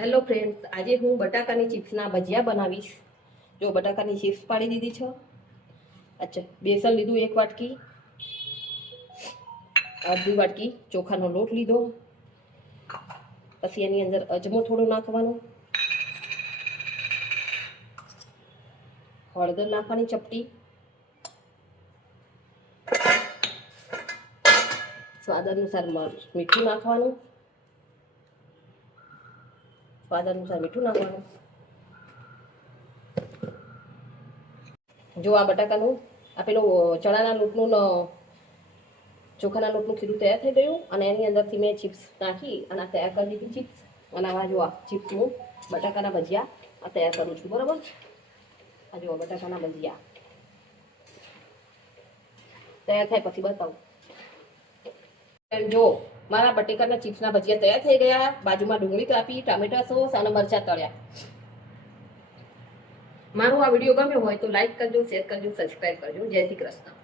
Hello friends, આજે હું બટાકાની ચિપ્સના ભજીયા બનાવીશ. જો બટાકાની ચિપ્સ પાડી દીધી છે. અચ્છા, બેસન લીધું 1 વાટકી, અડધી વાટકી ચોખાનો લોટ લીધો. પછી એની અંદર અજમો થોડો નાખવાનો, હળદર નાખવાની ચપટી, સ્વાદ અનુસાર મીઠું નાખવાનું, જો આ બટાકાનું આ પેલું ચણાના લોટનું ચોખાના લોટનું ખીરું તૈયાર થઈ ગયું અને એની અંદરથી મેં ચિપ્સ નાખી અને આ તૈયાર કરી દીધી ચિપ્સ. અને આવા જો આ ચિપ્સ હું બટાકાના ભજીયા આ તૈયાર કરું છું. બરાબર, આ જો બટાકાના ભજીયા તૈયાર થાય પછી બતાવું. જો મારા બટેકાના ચિપ્સના ભજીયા તૈયાર થઈ ગયા. બાજુમાં ડુંગળી કાપી, ટામેટા સોસ અને મરચાં તળ્યા. મારો આ વિડીયો ગમ્યો હોય તો લાઈક કરજો, શેર કરજો, સબસ્ક્રાઈબ કરજો. જય શ્રી કૃષ્ણ.